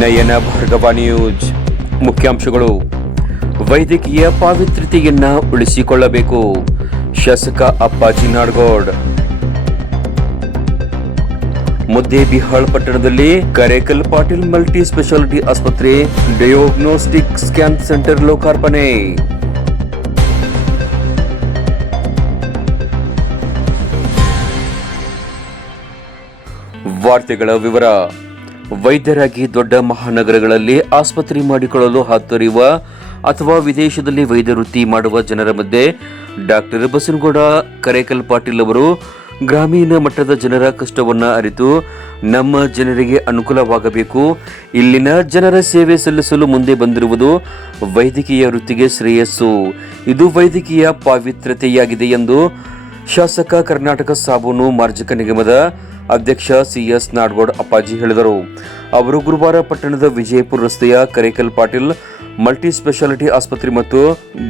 ನಯನ Bhargava news ಮುಖ್ಯಾಂಶಗಳು. ವೈದ್ಯಕೀಯ ಪಾವಿತ್ರ್ಯತೆಯನ್ನ ಉಳಿಸಿಕೊಳ್ಳಬೇಕು. ಶಾಸಕ ಅಪ್ಪಾಜಿ ನಾಡಗೌಡ್. ಮುದ್ದೇಬಿಹಾಳ್ ಪಟ್ಟಣದಲ್ಲಿ ಕರೇಕಲ್ ಪಾಟೀಲ್ ಮಲ್ಟಿ ಸ್ಪೆಷಾಲಿಟಿ ಆಸ್ಪತ್ರೆ ಡಯೋಗ್ನೋಸ್ಟಿಕ್ ಸ್ಕ್ಯಾನ್ ಸೆಂಟರ್ ಲೋಕಾರ್ಪಣೆ. ವಾರ್ತೆಗಳ ವಿವರ. ವೈದ್ಯರಾಗಿ ದೊಡ್ಡ ಮಹಾನಗರಗಳಲ್ಲಿ ಆಸ್ಪತ್ರೆ ಮಾಡಿಕೊಳ್ಳಲು ಹಾತೊರೆಯುವ ಅಥವಾ ವಿದೇಶದಲ್ಲಿ ವೈದ್ಯ ವೃತ್ತಿ ಮಾಡುವ ಜನರ ಮಧ್ಯೆ ಡಾಕ್ಟರ್ ಬಸನಗೌಡ, ಕರೇಕಲ್ ಪಾಟೀಲ್ ಅವರು ಗ್ರಾಮೀಣ ಮಟ್ಟದ ಜನರ ಕಷ್ಟವನ್ನು ಅರಿತು ನಮ್ಮ ಜನರಿಗೆ ಅನುಕೂಲವಾಗಬೇಕು. ಇಲ್ಲಿನ ಜನರ ಸೇವೆ ಸಲ್ಲಿಸಲು ಮುಂದೆ ಬಂದಿರುವುದು ವೈದ್ಯಕೀಯ ವೃತ್ತಿಗೆ ಶ್ರೇಯಸ್ಸು. ಇದು ವೈದ್ಯಕೀಯ ಪಾವಿತ್ರ್ಯತೆಯಾಗಿದೆ ಎಂದು ಶಾಸಕ ಕರ್ನಾಟಕ ಸಾಬೂನು ಮಾರ್ಜಕ ನಿಗಮದ ಅಧ್ಯಕ್ಷ ಸಿಎಸ್ ನಾಡಗೌಡ ಅಪ್ಪಾಜಿ ಹೇಳಿದರು. ಅವರು ಗುರುವಾರ ಪಟ್ಟಣದ ವಿಜಯಪುರ ರಸ್ತೆಯ ಕರೇಕಲ್ ಪಾಟೀಲ್ ಮಲ್ಟಿ ಸ್ಪೆಷಾಲಿಟಿ ಆಸ್ಪತ್ರೆ ಮತ್ತು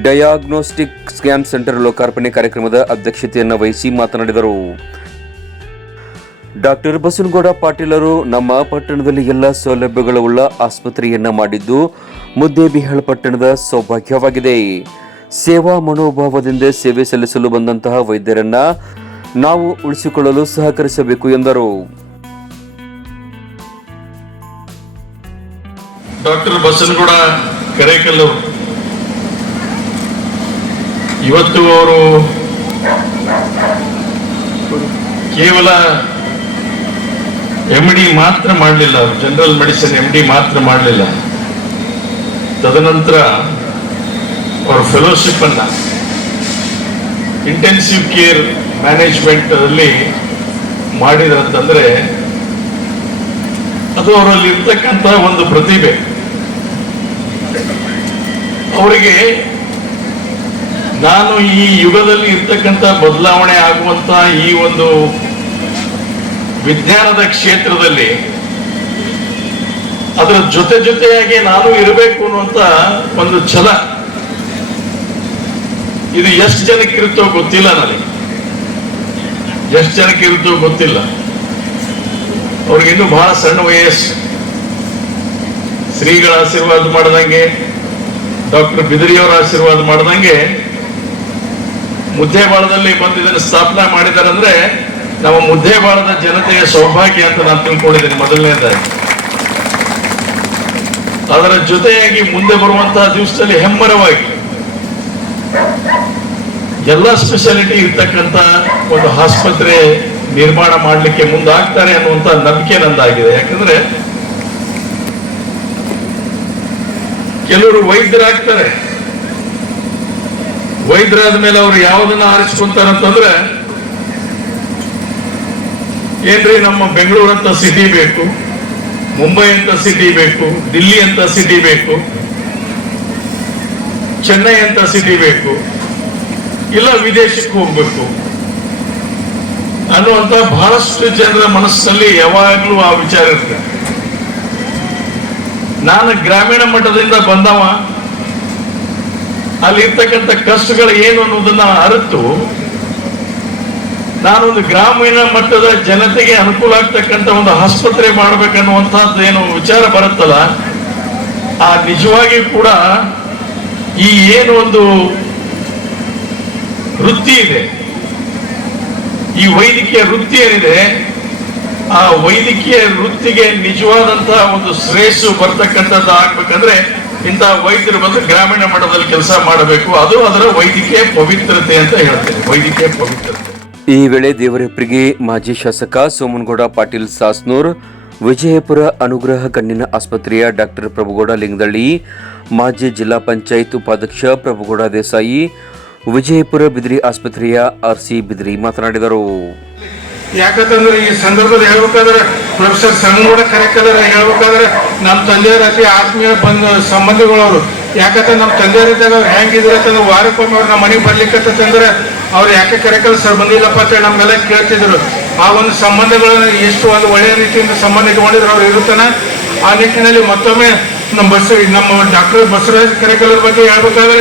ಡಯಾಗ್ನೋಸ್ಟಿಕ್ ಸ್ಕ್ಯಾನ್ ಸೆಂಟರ್ ಲೋಕಾರ್ಪಣೆ ಕಾರ್ಯಕ್ರಮದ ಅಧ್ಯಕ್ಷತೆಯನ್ನು ವಹಿಸಿ ಮಾತನಾಡಿದರು. ಡಾಕ್ಟರ್ ಬಸನಗೌಡ ಪಾಟೀಲರು ನಮ್ಮ ಪಟ್ಟಣದಲ್ಲಿ ಎಲ್ಲ ಸೌಲಭ್ಯಗಳುಳ್ಳ ಆಸ್ಪತ್ರೆಯನ್ನ ಮಾಡಿದ್ದು ಮುದ್ದೇಬಿಹಾಳ್ ಪಟ್ಟಣದ ಸೌಭಾಗ್ಯವಾಗಿದೆ. ಸೇವಾ ಮನೋಭಾವದಿಂದ ಸೇವೆ ಸಲ್ಲಿಸಲು ಬಂದಂತಹ ವೈದ್ಯರನ್ನ ನಾವು ಉಳಿಸಿಕೊಳ್ಳಲು ಸಹಕರಿಸಬೇಕು ಎಂದರು. ಡಾಕ್ಟರ್ ಬಸನಗೌಡ ಕರೇಕಲ್ಲು ಇವತ್ತು ಅವರು ಕೇವಲ ಎಂ ಡಿ ಮಾತ್ರ ಮಾಡಲಿಲ್ಲ ಜನರಲ್ ಮೆಡಿಸಿನ್ ಎಂ ಡಿ ಮಾತ್ರ ಮಾಡಲಿಲ್ಲ. ತದನಂತರ ಅವರ ಫೆಲೋಶಿಪ್ ಅನ್ನ ಇಂಟೆನ್ಸಿವ್ ಕೇರ್ ಮ್ಯಾನೇಜ್ಮೆಂಟ್ ಅಲ್ಲಿ ಮಾಡಿದ್ರಂತಂದ್ರೆ ಅದು ಅವರಲ್ಲಿ ಇರ್ತಕ್ಕಂಥ ಒಂದು ಪ್ರತಿಭೆ. ಅವರಿಗೆ ನಾನು ಈ ಯುಗದಲ್ಲಿ ಇರ್ತಕ್ಕಂಥ ಬದಲಾವಣೆ ಆಗುವಂತ ಈ ಒಂದು ವಿಜ್ಞಾನದ ಕ್ಷೇತ್ರದಲ್ಲಿ ಅದರ ಜೊತೆ ಜೊತೆಯಾಗಿ ನಾನು ಇರಬೇಕು ಅನ್ನುವಂತ ಒಂದು ಛಲ. ಇದು ಎಷ್ಟು ಜನಕ್ಕಿರುತ್ತೋ ಗೊತ್ತಿಲ್ಲ ನನಗೆ. ಎಷ್ಟು ಜನಕ್ಕೆ ಇರುತ್ತೋ ಗೊತ್ತಿಲ್ಲ. ಅವ್ರಿಗೆ ಇನ್ನೂ ಬಹಳ ಸಣ್ಣ ವಯಸ್ಸು. ಶ್ರೀಗಳ ಆಶೀರ್ವಾದ ಮಾಡ್ದಂಗೆ, ಡಾಕ್ಟರ್ ಬಿದರಿಯವರ ಆಶೀರ್ವಾದ ಮಾಡ್ದಂಗೆ ಮುದ್ದೇಬಾಳದಲ್ಲಿ ಬಂದು ಇದನ್ನು ಸ್ಥಾಪನೆ ಮಾಡಿದ್ದಾರೆ ಅಂದ್ರೆ ನಮ್ಮ ಮುದ್ದೇಬಾಳದ ಜನತೆಯ ಸೌಭಾಗ್ಯ ಅಂತ ನಾನು ತಿಳ್ಕೊಂಡಿದ್ದೇನೆ ಮೊದಲನೇದಾಗಿ. ಅದರ ಜೊತೆಯಾಗಿ ಮುಂದೆ ಬರುವಂತಹ ದಿವಸದಲ್ಲಿ ಹೆಮ್ಮರವಾಗಿ ಎಲ್ಲ ಸ್ಪೆಷಾಲಿಟಿ ಇರ್ತಕ್ಕಂಥ ಒಂದು ಆಸ್ಪತ್ರೆ ನಿರ್ಮಾಣ ಮಾಡಲಿಕ್ಕೆ ಮುಂದಾಗ್ತಾರೆ ಅನ್ನುವಂಥ ನಂಬಿಕೆ ನಂದಾಗಿದೆ. ಯಾಕಂದ್ರೆ ಕೆಲವರು ವೈದ್ಯರಾಗ್ತಾರೆ. ವೈದ್ಯರಾದ ಮೇಲೆ ಅವರು ಯಾವುದನ್ನ ಆರಿಸ್ಕೊಂತಾರಂತಂದ್ರೆ, ಏನ್ರಿ ನಮ್ಮ ಬೆಂಗಳೂರು ಅಂತ ಸಿಟಿ ಬೇಕು, ಮುಂಬೈ ಅಂತ ಸಿಟಿ ಬೇಕು, ದಿಲ್ಲಿ ಅಂತ ಸಿಟಿ ಬೇಕು, ಚೆನ್ನೈ ಅಂತ ಸಿಟಿ ಬೇಕು ಇಲ್ಲ ವಿದೇಶಕ್ಕೆ ಹೋಗ್ಬೇಕು. ಅನ್ನುವಂತ ಬಹಳಷ್ಟು ಜನರ ಮನಸ್ಸಲ್ಲಿ ಯಾವಾಗಲೂ ಆ ವಿಚಾರ ಇರುತ್ತೆ. ನಾನು ಗ್ರಾಮೀಣ ಮಟ್ಟದಿಂದ ಬಂದವ. ಅಲ್ಲಿ ಇರ್ತಕ್ಕಂಥ ಕಷ್ಟಗಳು ಏನು ಅನ್ನೋದನ್ನ ಅರಿತು. ನಾನೊಂದು ಗ್ರಾಮೀಣ ಮಟ್ಟದ ಜನತೆಗೆ ಅನುಕೂಲ ಆಗ್ತಕ್ಕಂಥ ಒಂದು ಆಸ್ಪತ್ರೆ ಮಾಡ್ಬೇಕನ್ನುವಂತಹದ್ದು ಏನು ವಿಚಾರ ಬರುತ್ತಲ್ಲ, ಆ ನಿಜವಾಗಿಯೂ ಕೂಡ ಈ ಏನು ಒಂದು ವೃತ್ತಿ ಇದೆ. ಈ ವೈದ್ಯಕೀಯ ವೃತ್ತಿ ಏನಿದೆ, ಆ ವೈದ್ಯಕೀಯ ವೃತ್ತಿಗೆ ನಿಜವಾದಂತಹ ಒಂದು ಶ್ರೇಯಸ್ಸು ಬರ್ತಕ್ಕಂಥದ್ದು ಆಗ್ಬೇಕಂದ್ರೆ ಇಂತಹ ವೈದ್ಯರು ಬಂದು ಗ್ರಾಮೀಣ ಮಟ್ಟದಲ್ಲಿ ಕೆಲಸ ಮಾಡಬೇಕು. ಅದು ಅದರ ವೈದ್ಯಕೀಯ ಪವಿತ್ರತೆ ಅಂತ ಹೇಳ್ತೇನೆ. ವೈದ್ಯಕೀಯ ಪವಿತ್ರತೆ. ಈ ವೇಳೆ ದೇವರಪ್ಪರಿಗೆ ಮಾಜಿ ಶಾಸಕ ಸೋಮನಗೌಡ ಪಾಟೀಲ್ ಸಾಸ್ನೂರ್, ವಿಜಯಪುರ ಅನುಗ್ರಹ ಕಣ್ಣಿನ ಆಸ್ಪತ್ರೆಯ ಡಾಕ್ಟರ್ ಪ್ರಭುಗೌಡ ಲಿಂಗದಳ್ಳಿ, ಮಾಜಿ ಜಿಲ್ಲಾ ಪಂಚಾಯತ್ ಉಪಾಧ್ಯಕ್ಷ ಪ್ರಭುಗೌಡ ದೇಸಾಯಿ ವಿಜಯಪುರ ಬಿದ್ರಿ ಆಸ್ಪತ್ರೆಯ ಆರ್ ಸಿ ಬಿದ್ರಿ ಮಾತನಾಡಿದರು. ಯಾಕಂತಂದ್ರೆ ಈ ಸಂದರ್ಭದಲ್ಲಿ ಹೇಳ್ಬೇಕಾದ್ರೆ ಪ್ರೊಫೆಸರ್ ಸಂಗೂಡ ಕರೆಕ್ಟರ್ ಹೇಳ್ಬೇಕಾದ್ರೆ ನಮ್ಮ ತಂದೆಯವ್ರ ಅತಿ ಆತ್ಮೀಯ ಬಂದ ಸಂಬಂಧಿಗಳವರು. ಯಾಕಂದ್ರೆ ನಮ್ಮ ತಂದೆಯವರಿದ್ದಾಗ ಅವ್ರು ಹೆಂಗಿದ್ರೆ ಅಂತಂದ್ರೆ ವಾರಕ್ಕೊಮ್ಮೆ ಅವ್ರು ನಮ್ಮ ಮನೆಗೆ ಬರ್ಲಿಕ್ಕಂತಂದ್ರೆ ಅವ್ರು ಯಾಕೆ ಕರೆಕಲ್ ಸರ್, ಬಂದಿಲ್ಲಪ್ಪ ಅಂತ ನಮ್ಗೆಲ್ಲ ಕೇಳ್ತಿದ್ರು. ಆ ಒಂದು ಸಂಬಂಧಗಳನ್ನು ಎಷ್ಟು ಒಂದು ಒಳ್ಳೆಯ ರೀತಿಯಿಂದ ಸಂಬಂಧ ಇಟ್ಕೊಂಡಿದ್ರು ಅವ್ರು ಇರುತ್ತಾನೆ. ಆ ನಿಟ್ಟಿನಲ್ಲಿ ಮತ್ತೊಮ್ಮೆ ನಮ್ಮ ಬಸ್, ನಮ್ಮ ಡಾಕ್ಟರ್ ಬಸವರಾಜ್ ಕರೆಕಲ್ ಬಗ್ಗೆ ಹೇಳ್ಬೇಕಾದ್ರೆ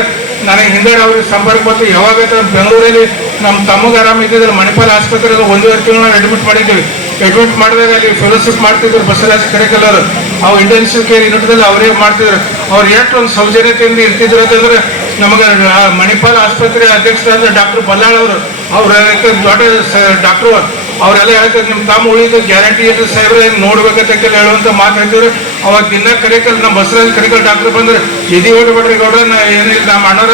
ನನಗೆ ಹಿಂದೆ ಅವ್ರಿಗೆ ಸಂಪರ್ಕ ಬಂತು ಯಾವಾಗ ಬೆಂಗಳೂರಲ್ಲಿ ನಮ್ಮ ತಮ್ಮಗೆ ಆರಾಮ ಮಣಿಪಾಲ್ ಆಸ್ಪತ್ರೆಗೆ ಒಂದೂವರೆ ತಿಂಗಳು ನಾವು ಅಡ್ಮಿಟ್ ಮಾಡಿದ್ದೀವಿ. ಅಡ್ಮಿಟ್ ಮಾಡಿದಾಗ ಅಲ್ಲಿ ಫೆಲೋಶಿಪ್ ಮಾಡ್ತಿದ್ರು ಬಸವರಾಜ್ ಕರೆಕಲ್ಲರು ಅವ್ರು ಇಂಟೆನ್ಸಿವ್ ಕೇರ್ ಯೂನಿಟ್ದಲ್ಲಿ ಅವರೇ ಮಾಡ್ತಿದ್ರು. ಅವ್ರು ಎಷ್ಟು ಒಂದು ಸೌಜನ್ಯತೆಯಿಂದ ಇರ್ತಿದ್ರು ಅಂತಂದ್ರೆ ನಮಗೆ ಮಣಿಪಾಲ್ ಆಸ್ಪತ್ರೆ ಅಧ್ಯಕ್ಷರಾದ ಡಾಕ್ಟರ್ ಬಲ್ಲಾಳ್ ಅವರು, ಅವ್ರ ದೊಡ್ಡ ಡಾಕ್ಟ್ರು. ಅವರೆಲ್ಲ ಹೇಳ್ತಾರೆ ನಿಮ್ಮ ತಮ್ಮ ಉಳಿದು ಗ್ಯಾರಂಟಿ ಇಟ್ಟು ಸಾಹೇಬ್ರೆ ನೋಡ್ಬೇಕಂತ ಹೇಳುವಂತ ಮಾತು ಹೇಳ್ತಿದ್ರು ಅವಾಗ ದಿನ ಕರಿಕಲ್ ನಮ್ಮ ಬಸ್ರಲ್ಲಿ ಕರಿಕಲ್ ಡಾಕ್ಟರ್ ಬಂದ್ರೆ, ಎದಿ ಹೊಡ್ಬಿಡ್ರಿ ಗೌಡ್ರ, ನಾ ಏನಿಲ್ಲ ನಮ್ಮ ಅಣ್ಣರ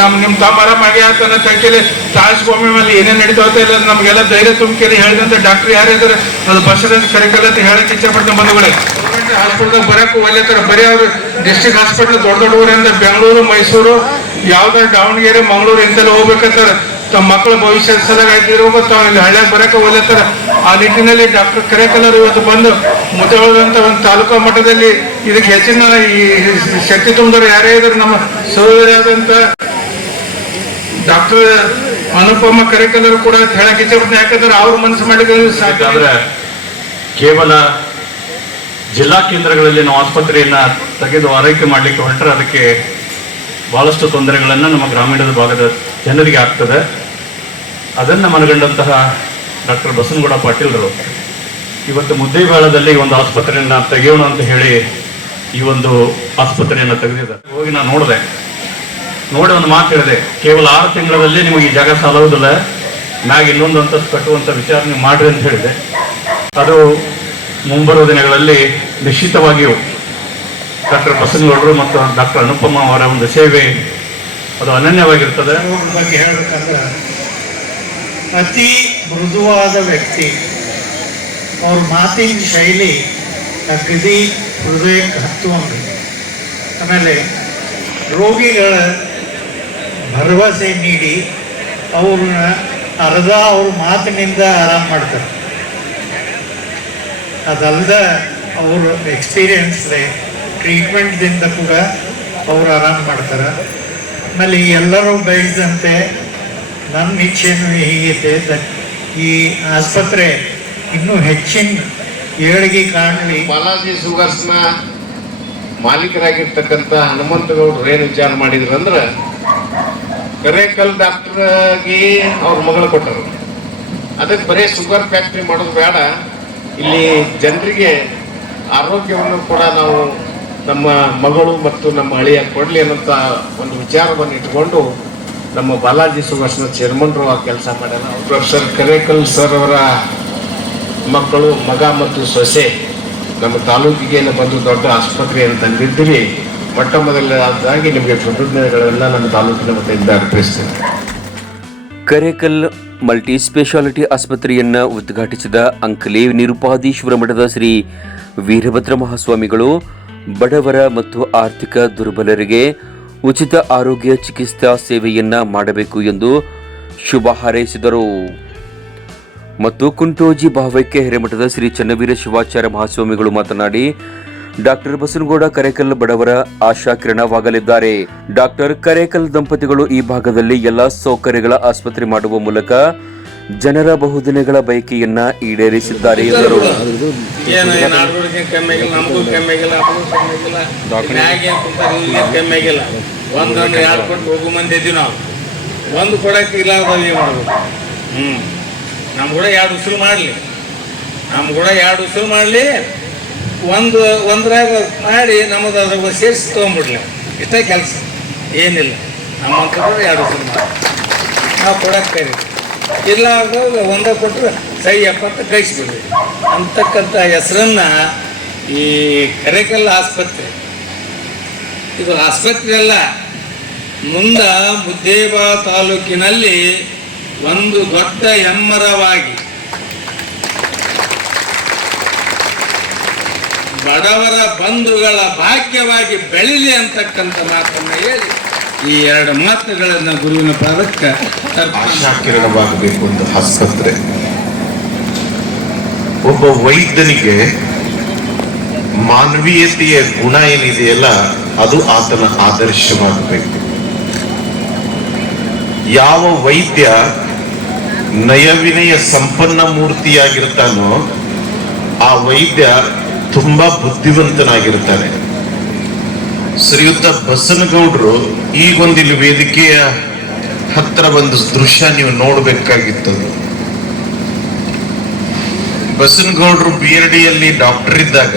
ನಮ್ಮ ನಿಮ್ಮ ತಮ್ಮ ಆರಾಮಾಗಿ ಆತನ ತಾಸು ತಾಳ್ಸ್ಕೊಮ್ಮೆ ಮೇಲೆ ಏನೇನು ನಡೀತಾ ಇಲ್ಲ, ನಮಗೆಲ್ಲ ಧೈರ್ಯ ತುಂಬಿಕೆರಿ ಹೇಳಿದಂತ ಡಾಕ್ಟರ್ ಯಾರಿದ್ರೆ ಅದು ಬಸವರಾಜ್ ಕರಿಕಲ್ ಅಂತ ಹೇಳಕ್ ಇಚ್ಛೆ ಪಡ್ತೀನಿ ಬಂಧುಗಳೇ ಹಾಸ್ಪಿಟಲ್ ಬರಕ್ಕೆ ಒಳ್ಳೆತರ ಬರೀ ಅವರು ಡಿಸ್ಟ್ರಿಕ್ಟ್ ಹಾಸ್ಪಿಟಲ್ ದೊಡ್ಡ ದೊಡ್ಡ ಊರಿಂದ ಬೆಂಗಳೂರು, ಮೈಸೂರು ಯಾವ್ದಾರು ದಾವಣಗೆರೆ, ಮಂಗಳೂರು ಇಂತೆಲ್ಲ ಹೋಗ್ಬೇಕಂತಾರೆ. ತಮ್ಮ ಮಕ್ಕಳ ಭವಿಷ್ಯದ ಸಲಗ ಆಯ್ತಿದ್ರು ಮತ್ತು ಇಲ್ಲಿ ಹಳ್ಳ್ಯಾಗ ಬರಕ್ಕೆ ಒಲ್ಲೆತರ ಆ ನಿಟ್ಟಿನಲ್ಲಿ ಡಾಕ್ಟರ್ ಕರೆಕಲರ್ ಇವತ್ತು ಬಂದು ಮುದ್ದೋಳದಂತ ಒಂದು ತಾಲೂಕಾ ಮಟ್ಟದಲ್ಲಿ ಇದಕ್ಕೆ ಹೆಚ್ಚಿನ ಈ ಶಕ್ತಿ ತುಂಬಿದವರು ಯಾರೇ ಇದ್ರು ನಮ್ಮ ಸಹೋದರಾದಂತ ಡಾಕ್ಟರ್ ಅನುಪಮ ಕರೇಕಲ್ಲರು ಕೂಡ ಹೇಳಕ್ ಇಚ್ಛೆ ಪಡ್ತೀನಿ. ಯಾಕಂದ್ರೆ ಅವ್ರ ಮನಸ್ಸು ಮಾಡಿದ್ರೆ ಕೇವಲ ಜಿಲ್ಲಾ ಕೇಂದ್ರಗಳಲ್ಲಿ ನಾವು ಆಸ್ಪತ್ರೆಯನ್ನ ತೆಗೆದು ಆರೈಕೆ ಮಾಡ್ಲಿಕ್ಕೆ ಹೊರಟ್ರೆ ಅದಕ್ಕೆ ಬಹಳಷ್ಟು ತೊಂದರೆಗಳನ್ನು ನಮ್ಮ ಗ್ರಾಮೀಣದ ಭಾಗದ ಜನರಿಗೆ ಆಗ್ತದೆ. ಅದನ್ನು ಮನಗಂಡಂತಹ ಡಾಕ್ಟರ್ ಬಸನಗೌಡ ಪಾಟೀಲ್ರು, ಇವತ್ತು ಮುದ್ದೇಬಾಳದಲ್ಲಿ ಒಂದು ಆಸ್ಪತ್ರೆಯನ್ನು ತೆಗೆಯೋಣ ಅಂತ ಹೇಳಿ ಈ ಒಂದು ಆಸ್ಪತ್ರೆಯನ್ನು ತೆಗೆದಿದ್ದಾರೆ. ಹೋಗಿ ನಾನು ನೋಡಿದೆ. ನೋಡಿ ಒಂದು ಮಾತು ಹೇಳಿದೆ. ಕೇವಲ ಆರು ತಿಂಗಳಲ್ಲಿ ನಿಮಗೆ ಈ ಜಾಗ ಸಾಲುವುದಿಲ್ಲ. ನಾಗ ಇನ್ನೊಂದು ಅಂತಸ್ತು ಕಟ್ಟುವಂಥ ವಿಚಾರ ನೀವು ಮಾಡ್ರಿ ಅಂತ ಹೇಳಿದೆ. ಅದು ಮುಂಬರುವ ದಿನಗಳಲ್ಲಿ ನಿಶ್ಚಿತವಾಗಿಯೂ ಡಾಕ್ಟರ್ ಬಸನಗೌಡರು ಮತ್ತು ಡಾಕ್ಟರ್ ಅನುಪಮ ಅವರ ಒಂದು ಸೇವೆ ಅದು ಅನನ್ಯವಾಗಿರ್ತದೆ. ಬಗ್ಗೆ ಹೇಳ್ಬೇಕಂದ್ರೆ ಅತಿ ಮೃದುವಾದ ವ್ಯಕ್ತಿ. ಅವ್ರ ಮಾತಿನ ಶೈಲಿ ಅಗದಿ ಹೃದಯಕ್ಕೆ ಹತ್ತುವಂಗೆ ಆಮೇಲೆ ರೋಗಿಗಳ ಭರವಸೆ ನೀಡಿ ಅವ್ರನ್ನ ಅರ್ಧ ಅವ್ರ ಮಾತಿನಿಂದ ಆರಾಮ್ ಮಾಡ್ತಾರೆ. ಅದಲ್ಲದ ಅವ್ರ ಎಕ್ಸ್ಪೀರಿಯನ್ಸ್ ಟ್ರೀಟ್ಮೆಂಟ್ದಿಂದ ಕೂಡ ಅವ್ರು ಆರಾಮ್ ಮಾಡ್ತಾರೆ. ಆಮೇಲೆ ಎಲ್ಲರೂ ಬೆಳೆದಂತೆ, ನನ್ನ ಇಚ್ಛೆನೂ ಹೀಗಿದೆ ಈ ಆಸ್ಪತ್ರೆ ಇನ್ನೂ ಹೆಚ್ಚಿನ ಏಳಿಗೆ ಕಾಣಲಿ ಬಾಲಾಜಿ ಸುಗರ್ಸ್ನ ಮಾಲೀಕರಾಗಿರ್ತಕ್ಕಂಥ ಹನುಮಂತಗೌಡರು ಏನು ವಿಚಾರ ಮಾಡಿದ್ರು ಅಂದ್ರೆ, ಕರೇಕಲ್ ಡಾಕ್ಟರ್ಗೆ ಅವ್ರ ಮಗಳು ಕೊಟ್ಟರು. ಅದಕ್ಕೆ ಬರೀ ಶುಗರ್ ಫ್ಯಾಕ್ಟ್ರಿ ಮಾಡೋದು ಬೇಡ. ಇಲ್ಲಿ ಜನರಿಗೆ ಆರೋಗ್ಯವನ್ನು ಕೂಡ ನಾವು ನಮ್ಮ ಮಗಳು ಮತ್ತು ನಮ್ಮ ಅಳಿಯ ಕೊಡಲಿ ಅನ್ನೋಂಥ ಒಂದು ವಿಚಾರವನ್ನು ಇಟ್ಕೊಂಡು ನಮ್ಮ ಬಾಲಾಜಿ ಸುಭಾಷ್ನ ಚೇರ್ಮನ್ರು ಆ ಕೆಲಸ ಮಾಡ್ಯಾರ. ಪ್ರೊಫೆಸರ್ ಕರೇಕಲ್ ಸರ್ ಅವರ ಮಕ್ಕಳು, ಮಗ ಮತ್ತು ಸೊಸೆ ನಮ್ಮ ತಾಲೂಕಿಗೆ ಬಂದು ದೊಡ್ಡ ಆಸ್ಪತ್ರೆಯನ್ನು ತಂದಿದ್ದೀರಿ ಮೊಟ್ಟ ಮೊದಲನೇದಾಗಿ ನಿಮಗೆ ಕೃತಜ್ಞತೆಗಳೆಲ್ಲ ನಮ್ಮ ತಾಲೂಕಿನ ವತಿಯಿಂದ ಅರ್ಪಿಸ್ತೇನೆ. ಕರೇಕಲ್ ಮಲ್ಟಿ ಸ್ಪೆಷಾಲಿಟಿ ಆಸ್ಪತ್ರೆಯನ್ನ ಉದ್ಘಾಟಿಸಿದ ಅಂಕಲಿ ನಿರುಪಾದೀಶ್ವರ ಮಠದ ಶ್ರೀ ವೀರಭದ್ರ ಮಹಾಸ್ವಾಮಿಗಳು ಬಡವರ ಮತ್ತು ಆರ್ಥಿಕ ದುರ್ಬಲರಿಗೆ ಉಚಿತ ಆರೋಗ್ಯ ಚಿಕಿತ್ಸಾ ಸೇವೆಯನ್ನ ಮಾಡಬೇಕು ಎಂದು ಶುಭ ಹಾರೈಸಿದರು. ಮತ್ತು ಕುಂಟೋಜಿ ಭಾವೈಕ್ಯ ಹಿರೇಮಠದ ಶ್ರೀ ಚನ್ನವೀರ ಶಿವಾಚಾರ್ಯ ಮಹಾಸ್ವಾಮಿಗಳು ಮಾತನಾಡಿ, ಡಾಕ್ಟರ್ ಬಸನಗೌಡ ಕರೇಕಲ್ ಬಡವರ ಆಶಾ ಕಿರಣವಾಗಲಿದ್ದಾರೆ. ಡಾಕ್ಟರ್ ಕರೇಕಲ್ ದಂಪತಿಗಳು ಈ ಭಾಗದಲ್ಲಿ ಎಲ್ಲಾ ಸೌಕರ್ಯಗಳ ಆಸ್ಪತ್ರೆ ಮಾಡುವ ಮೂಲಕ ಜನರ ಬಹುದಿನಗಳ ಬಯಕೆಯನ್ನ ಈಡೇರಿಸಿದ್ದಾರೆ ಎಂದರು. ಒಂದೊಂದು ಎರಡು ಕೊಟ್ಟು ಮಂದಿ ಇದ್ದೀವಿ ನಾವು ಒಂದು ಕೊಡಕ್ಕೆ ಇಲ್ಲ ಏನು ಮಾಡಬೇಕು ಹ್ಞೂ ನಮ್ಮ ಕೂಡ ಎರಡು ಉಸಿರು ಮಾಡಲಿ ನಮ್ಮ ಕೂಡ ಎರಡು ಉಸಿರು ಮಾಡಲಿ ಒಂದು ಒಂದ್ರಾಗ ಮಾಡಿ ನಮ್ದು ಅದ್ರ ಸೇರಿಸಿ ತಗೊಂಡ್ಬಿಡ್ಲಿ ಇಷ್ಟೇ ಕೆಲಸ ಏನಿಲ್ಲ ನಮ್ಮಂತ ಕೂಡ ಎರಡು ಉಸಿರು ಮಾಡಿ ನಾವು ಕೊಡಕ್ಕೆ ಇಲ್ಲ ಅಂದ್ರೆ ಒಂದ ಕೊಟ್ಟರೆ ಸೈ ಎಪ್ಪತ್ತು ಕಳಿಸ್ಬಿಡ್ರಿ. ಅಂತಕ್ಕಂಥ ಹೆಸರನ್ನ ಈ ಕರೆಕಲ್ ಆಸ್ಪತ್ರೆ, ಇದು ಆಸ್ಪತ್ರೆ ಅಲ್ಲ ಮುಂದ ಮುದ್ದೇಬಾ ತಾಲೂಕಿನಲ್ಲಿ ಒಂದು ದೊಡ್ಡ ಎಮ್ಮರವಾಗಿ ಬಡವರ ಬಂಧುಗಳ ಭಾಗ್ಯವಾಗಿ ಬೆಳಿಲಿ ಅಂತಕ್ಕಂಥ ಮಾತನ್ನು ಹೇಳಿ. ಈ ಎರಡು ಮಾತುಗಳನ್ನು ಗುರುವಿನ ಪಾದಕ್ಕೆ ಆಶಾಕಿರಣವಾಗಬೇಕು ಒಂದು ಆಸ್ಪತ್ರೆ ಒಬ್ಬ ವೈದ್ಯನಿಗೆ ಮಾನವೀಯತೆಯ ಗುಣ ಏನಿದೆಯಲ್ಲ, ಅದು ಆತನ ಆದರ್ಶವಾಗಬೇಕು. ಯಾವ ವೈದ್ಯ ನಯವಿನಯ ಸಂಪನ್ನ ಮೂರ್ತಿಯಾಗಿರ್ತಾನೋ, ಆ ವೈದ್ಯ ತುಂಬಾ ಬುದ್ಧಿವಂತನಾಗಿರ್ತಾನೆ. ಶ್ರೀಯುತ ಬಸನಗೌಡರು, ಈಗೊಂದು ಇಲ್ಲಿ ವೇದಿಕೆಯ ಹತ್ರ ಒಂದು ದೃಶ್ಯ ನೀವು ನೋಡಬೇಕಾಗಿತ್ತು ಬಸನಗೌಡರು ಬಿ ಎರ್ ಡಿಯಲ್ಲಿ ಡಾಕ್ಟರ್ ಇದ್ದಾಗ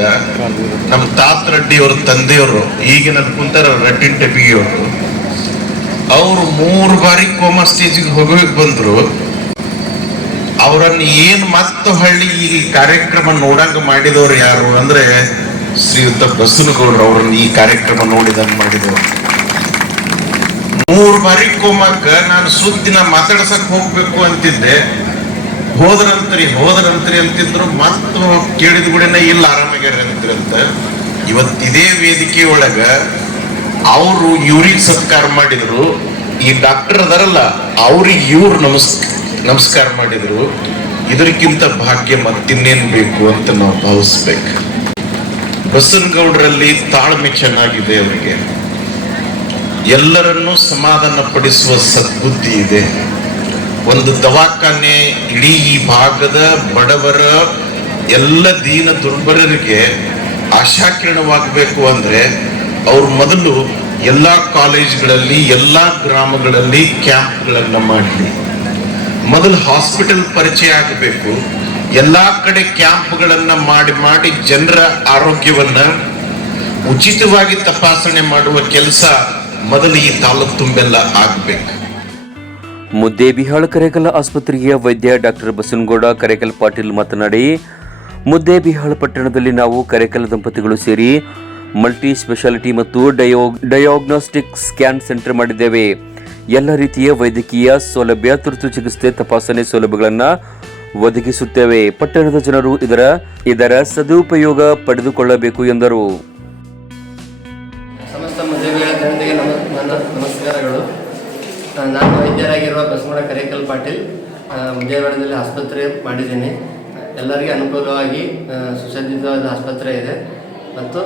ನಮ್ಮ ತಾತ ರೆಡ್ಡಿ ಅವ್ರ ತಂದೆಯವರು, ಈಗಿನ ಕುಂತಾರ ರಟ್ಟಿನ್ ಟೆಪಿಗೆಯವರು, ಅವರು ಮೂರು ಬಾರಿ ಕೋಮಾ ಸ್ಟೇಜಿಗೆ ಹೋಗೋಕೆ ಬಂದ್ರು. ಅವರನ್ನು ಏನ್ ಮತ್ತು ಹಳ್ಳಿ ಈ ಕಾರ್ಯಕ್ರಮ ನೋಡಂಗ ಮಾಡಿದವರು ಯಾರು ಅಂದ್ರೆ ಶ್ರೀಯುತ ಬಸನಗೌಡರು ಅವರನ್ನು ಈ ಕಾರ್ಯಕ್ರಮ ನೋಡಿದಂಗ ಮಾಡಿದ್ರು. ಮೂರು ಬಾರಿ ಕೋಮಕ್ಕ ನಾನು ಸುದ್ದಿನ ಮಾತಾಡ್ಸಕ್ ಹೋಗ್ಬೇಕು ಅಂತಿದ್ದೆ. ಹೋದ್ರಂತ್ರಿ ಹೋದ್ರಂತ್ರಿ ಅಂತಿದ್ರು, ಮತ್ತು ಕೇಳಿದ ಗುಡಿನ ಇಲ್ಲ ಆರಾಮಾಗ್ಯಾರ ಅಂತ್ರಿ ಅಂತ. ಇವತ್ತು ಇದೇ ವೇದಿಕೆ ಒಳಗ ಅವರು ಇವ್ರಿಗೆ ಸತ್ಕಾರ ಮಾಡಿದ್ರು. ಈ ಡಾಕ್ಟರ್ ಅದರಲ್ಲ, ಅವ್ರಿಗೆ ಇವ್ರು ನಮಸ್, ನಮಸ್ಕಾರ ಮಾಡಿದ್ರು. ಇದಕ್ಕಿಂತ ಭಾಗ್ಯ ಮತ್ತಿನ್ನೇನ್ ಬೇಕು ಅಂತ ನಾವು ಭಾವಿಸ್ಬೇಕು. ಬಸನಗೌಡರಲ್ಲಿ ತಾಳ್ಮೆ ಚೆನ್ನಾಗಿದೆ ಅವರಿಗೆ. ಎಲ್ಲರನ್ನೂ ಸಮಾಧಾನ ಪಡಿಸುವ ಸದ್ಬುದ್ಧಿ ಇದೆ. ಒಂದು ದವಾಖಾನೆ ಇಡೀ ಈ ಭಾಗದ ಬಡವರ ಎಲ್ಲ ದೀನ ದುರ್ಬಲರಿಗೆ ಆಶಾಕಿರಣವಾಗಬೇಕು ಅಂದರೆ ಅವ್ರು ಮೊದಲು ಎಲ್ಲ ಕಾಲೇಜ್ಗಳಲ್ಲಿ, ಎಲ್ಲ ಗ್ರಾಮಗಳಲ್ಲಿ ಕ್ಯಾಂಪ್ಗಳನ್ನು ಮಾಡಲಿ. ಮೊದಲು ಹಾಸ್ಪಿಟಲ್ ಪರಿಚಯ ಆಗಬೇಕು. ಎಲ್ಲಾ ಕಡೆ ಕ್ಯಾಂಪ್ಗಳನ್ನ ಮಾಡಿ ಮಾಡಿ ಜನರ ಆರೋಗ್ಯವನ್ನ ಉಚಿತವಾಗಿ ತಪಾಸಣೆ ಮಾಡುವ ಕೆಲಸ ಮೊದಲು ಈ ತಾಲೂಕು ತುಂಬೆಲ್ಲ ಆಗ್ಬೇಕು. ಮುದ್ದೇಬಿಹಾಳ ಕರೇಕಲ್ ಆಸ್ಪತ್ರೆಯ ವೈದ್ಯ ಡಾಕ್ಟರ್ ಬಸನಗೌಡ ಕರೇಕಲ್ ಪಾಟೀಲ್ ಮಾತನಾಡಿ ಮುದ್ದೇಬಿಹಾಳ ಪಟ್ಟಣದಲ್ಲಿ ನಾವು ಕರೇಕಲ್ ದಂಪತಿಗಳು ಸೇರಿ ಮಲ್ಟಿ ಸ್ಪೆಷಾಲಿಟಿ ಮತ್ತು ಡಯೋ ಡಯಾಗ್ನೋಸ್ಟಿಕ್ ಸ್ಕ್ಯಾನ್ ಸೆಂಟರ್ ಮಾಡಿದ್ದೇವೆ. ಎಲ್ಲ ರೀತಿಯ ವೈದ್ಯಕೀಯ ಸೌಲಭ್ಯ, ತುರ್ತು ಚಿಕಿತ್ಸೆ, ತಪಾಸಣೆ ಸೌಲಭ್ಯಗಳನ್ನು ಒದಗಿಸುತ್ತೇವೆ. ಪಟ್ಟಣದ ಜನರು ಇದರ ಇದರ ಸದುಪಯೋಗ ಪಡೆದುಕೊಳ್ಳಬೇಕು ಎಂದರು. ಸಮಸ್ತ ಜನತೆಗೆ ನಮಸ್ಕಾರಗಳು. ನಾನು ವೈದ್ಯರಾಗಿರುವ ಬಸವಣ್ಣ ಕರೇಕಲ್ ಪಾಟೀಲ್ ವಿಜಯವಾಡದಲ್ಲಿ ಆಸ್ಪತ್ರೆ ಮಾಡಿದ್ದೀನಿ. ಎಲ್ಲರಿಗೆ ಅನುಕೂಲವಾಗಿ ಸುಸಜ್ಜಿತವಾದ ಆಸ್ಪತ್ರೆ ಇದೆ. ಮತ್ತು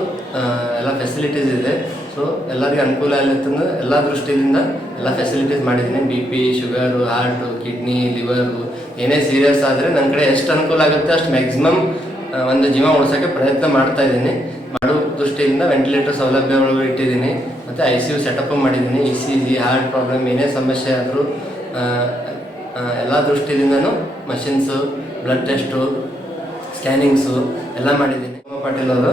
ಎಲ್ಲ ಫೆಸಿಲಿಟೀಸ್ ಇದೆ. ಸೊ ಎಲ್ಲರಿಗೆ ಅನುಕೂಲ ಆಗತ್ತಂದ್ರೆ ಎಲ್ಲ ದೃಷ್ಟಿಯಿಂದ ಎಲ್ಲ ಫೆಸಿಲಿಟೀಸ್ ಮಾಡಿದ್ದೀನಿ. B P sugar heart kidney liver ಏನೇ ಸೀರಿಯಸ್ ಆದರೆ ನನ್ನ ಕಡೆ ಎಷ್ಟು ಅನುಕೂಲ ಆಗುತ್ತೆ ಅಷ್ಟು ಮ್ಯಾಕ್ಸಿಮಮ್ ಒಂದು ಜೀವ ಉಳಿಸೋಕ್ಕೆ ಪ್ರಯತ್ನ ಮಾಡ್ತಾ ಇದ್ದೀನಿ. ಮಾಡೋ, ದೃಷ್ಟಿಯಿಂದ ವೆಂಟಿಲೇಟರ್ ಸೌಲಭ್ಯಗಳು ಇಟ್ಟಿದ್ದೀನಿ. ಮತ್ತು ಐ ಸಿ ಯು ಸೆಟಪ್ ಮಾಡಿದ್ದೀನಿ. E C G heart problem ಏನೇ ಸಮಸ್ಯೆ ಆದರೂ ಎಲ್ಲ ದೃಷ್ಟಿಯಿಂದನೂ ಮಷಿನ್ಸು ಬ್ಲಡ್ ಟೆಸ್ಟು ಸ್ಕ್ಯಾನಿಂಗ್ಸು ಎಲ್ಲ ಮಾಡಿದ್ದೀನಿ. ಪಾಟೀಲ್ ಅವರು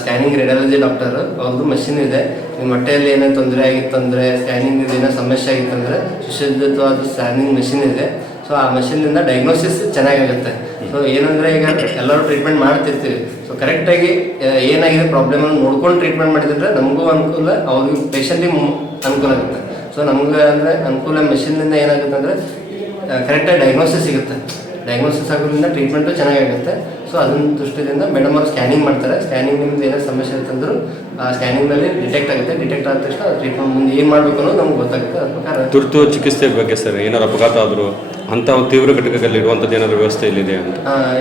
ಸ್ಕ್ಯಾನಿಂಗ್ ರೇಡಿಯಾಲಜಿ ಡಾಕ್ಟರ್ ಅವ್ರದ್ದು ಮಷಿನ್ ಇದೆ. ನಿಮ್ಮ ಹೊಟ್ಟೆಯಲ್ಲಿ ಏನೇನು ತೊಂದರೆ ಆಗಿತ್ತು ಅಂದರೆ ಸ್ಕ್ಯಾನಿಂಗ್ ಏನೋ ಸಮಸ್ಯೆ ಆಗಿತ್ತು ಅಂದರೆ ಸುಸಜ್ಜಿತವಾದ ಸ್ಕ್ಯಾನಿಂಗ್ ಮಷಿನ್ ಇದೆ. ಸೊ ಆ ಮಷಿನಿಂದ ಡಯಾಗ್ನೋಸಿಸ್ ಚೆನ್ನಾಗಿರುತ್ತೆ. ಸೊ ಏನಂದರೆ ಈಗ ಎಲ್ಲರೂ ಟ್ರೀಟ್ಮೆಂಟ್ ಮಾಡ್ತಿರ್ತೀವಿ. ಸೊ ಕರೆಕ್ಟಾಗಿ ಏನಾಗಿದೆ ಪ್ರಾಬ್ಲಮನ್ನು ನೋಡ್ಕೊಂಡು ಟ್ರೀಟ್ಮೆಂಟ್ ಮಾಡಿದ್ರೆ ನಮಗೂ ಅನುಕೂಲ, ಅವ್ರಿಗೆ ಪೇಷಂಟಿಗೆ ಅನುಕೂಲ ಆಗುತ್ತೆ. ಸೊ ನಮ್ಗೆ ಅಂದರೆ ಅನುಕೂಲ ಮೆಷಿನ್ನಿಂದ ಏನಾಗುತ್ತೆ ಅಂದರೆ ಕರೆಕ್ಟಾಗಿ ಡಯಾಗ್ನೋಸಿಸ್ ಸಿಗುತ್ತೆ. ಡಯಾಗ್ನೋಸಿಸ್ ಆಗೋದ್ರಿಂದ ಟ್ರೀಟ್ಮೆಂಟು ಚೆನ್ನಾಗಾಗುತ್ತೆ ಸೊ ಅದನ್ನ ದೃಷ್ಟಿಯಿಂದ ಮೇಡಮ್ ಅವರು ಸ್ಕ್ಯಾನಿಂಗ್ ಮಾಡ್ತಾರೆ. ಸ್ಕ್ಯಾನಿಂಗ್ ನಿಮ್ದು ಏನಾದ್ರು ಸಮಸ್ಯೆ ಇರ್ತಂದ್ರು ಆ ಸ್ಕ್ಯಾನಿಂಗ್ನಲ್ಲಿ ಡಿಟೆಕ್ಟ್ ಆಗುತ್ತೆ. ಡಿಟೆಕ್ಟ್ ಆದ ತಕ್ಷಣ ಟ್ರೀಟ್ಮೆಂಟ್ ಮುಂದೆ ಏನು ಮಾಡಬೇಕು ಅನ್ನೋದು ನಮ್ಗೆ ಗೊತ್ತಾಗುತ್ತೆ. ಅದ ತುರ್ತು ಚಿಕಿತ್ಸೆ ಬಗ್ಗೆ ಸರ್ ಏನಾರು ಅಪಘಾತ ಆದರೂ? ಒಂದು ತೀವ್ರ ಘಟಕದಲ್ಲಿ ಇರುವಂಥದ್ದು ಏನಾದರೂ ವ್ಯವಸ್ಥೆ ಇಲ್ಲಿದೆ ಅಂತ?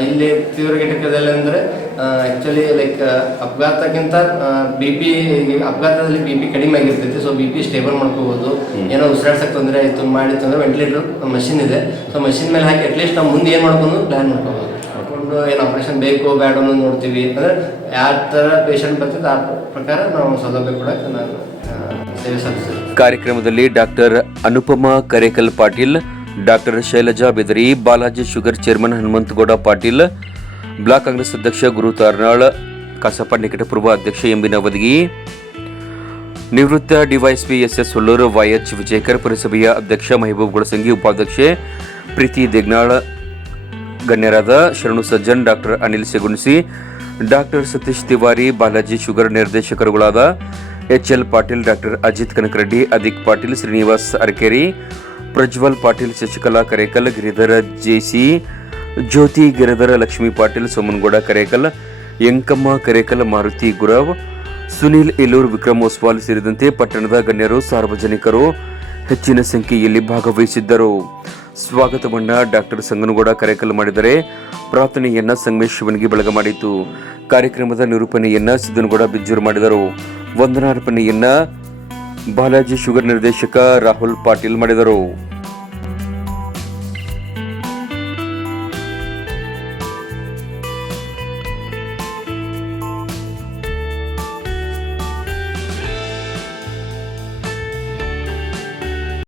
ಇಲ್ಲಿ ತೀವ್ರ ಘಟಕದಲ್ಲಿ ಅಂದರೆ ಆ್ಯಕ್ಚುಲಿ ಲೈಕ್ ಅಪಘಾತಕ್ಕಿಂತ ಬಿ ಪಿ ಅಪಘಾತದಲ್ಲಿ ಬಿ ಪಿ ಕಡಿಮೆ ಆಗಿರ್ತೈತಿ ಸೊ ಬಿ ಪಿ ಸ್ಟೇಬಲ್ ಮಾಡ್ಕೋಬೋದು. ಏನೋ ಉಸಿರಾಡ್ಸಕ್ಕೆ ತೊಂದರೆ ಆಯಿತು ಮಾಡಿತ್ತು ಅಂದರೆ ವೆಂಟಿಲೇಟರ್ ಮಷಿನ್ ಇದೆ. ಸೊ ಮಷಿನ್ ಮೇಲೆ ಹಾಕಿ ಅಟ್ಲೀಸ್ಟ್ ನಾವು ಮುಂದೆ ಏನು ಮಾಡ್ಕೊಂಡು ಪ್ಲ್ಯಾನ್ ಮಾಡ್ಕೋಬೋದು. ಮಾಡ್ಕೊಂಡು ಏನು ಆಪರೇಷನ್ ಬೇಕು ಬೇಡ ಅನ್ನೋದು ನೋಡ್ತೀವಿ. ಅಂದರೆ ಯಾವ ಥರ ಪೇಷಂಟ್ ಬರ್ತೈತೆ ಆ ಪ್ರಕಾರ ನಾವು ಸೌಲಭ್ಯ ಕೂಡ ನಾನು ಸೇವೆ ಸಲ್ಲಿಸ್ತೀವಿ. ಕಾರ್ಯಕ್ರಮದಲ್ಲಿ doctor Anupama Karekal Patil doctor Shailaja Bedari, Balaji sugar chairman Hanumanthagouda Patil, block Congress ಅಧ್ಯಕ್ಷ ಗುರು ತಾರ್ನಾಳ್, ಕಸಪ ನಿಕಟಪೂರ್ವ ಅಧ್ಯಕ್ಷ ಎಂಬಿ ನವದಗಿ, ನಿವೃತ್ತ DYSP S S Hollur YH Vijaykar ಪುರಸಭೆಯ ಅಧ್ಯಕ್ಷ ಮಹಬೂಬ್ ಗುಳಸಂಗಿ, ಉಪಾಧ್ಯಕ್ಷೆ ಪ್ರೀತಿ Degnal, ಗಣ್ಯರಾದ Sharanu Sajjan, doctor Anil Segunasi doctor Satish Tiwari, Balaji sugar ನಿರ್ದೇಶಕರುಗಳಾದ H L Patil, doctor Ajit Kanakareddy, Adik Patil, Srinivas Arakeri Prajwal Patil, Shashikala Karekal, Giridhara J C, Jyoti Giridhara, Lakshmi Patil, Somanagouda Karekal, Yenkamma Karekal, Maruti Gurav, Sunil Ilur Vikram Oswal ಸೇರಿದಂತೆ ಪಟ್ಟಣದ ಗಣ್ಯರು, ಸಾರ್ವಜನಿಕರು ಹೆಚ್ಚಿನ ಸಂಖ್ಯೆಯಲ್ಲಿ ಭಾಗವಹಿಸಿದ್ದರು. ಸ್ವಾಗತವನ್ನ doctor Sanganagouda Karaikal ಮಾಡಿದರೆ ಪ್ರಾರ್ಥನೆಯನ್ನ ಸಂಗಮೇಶ್ ಬಳಗ ಬೆಳಗ ಮಾಡಿತು. ಕಾರ್ಯಕ್ರಮದ ನಿರೂಪಣೆಯನ್ನ ಸಿದ್ದನಗೌಡ ಬಿಜ್ಜೂರು ಮಾಡಿದರು. ವಂದನಾರ್ಪಣೆಯನ್ನ ಬಾಲಾಜಿ ಶುಗರ್ ನಿರ್ದೇಶಕ ರಾಹುಲ್ ಪಾಟೀಲ್ ಮಾಡಿದರು.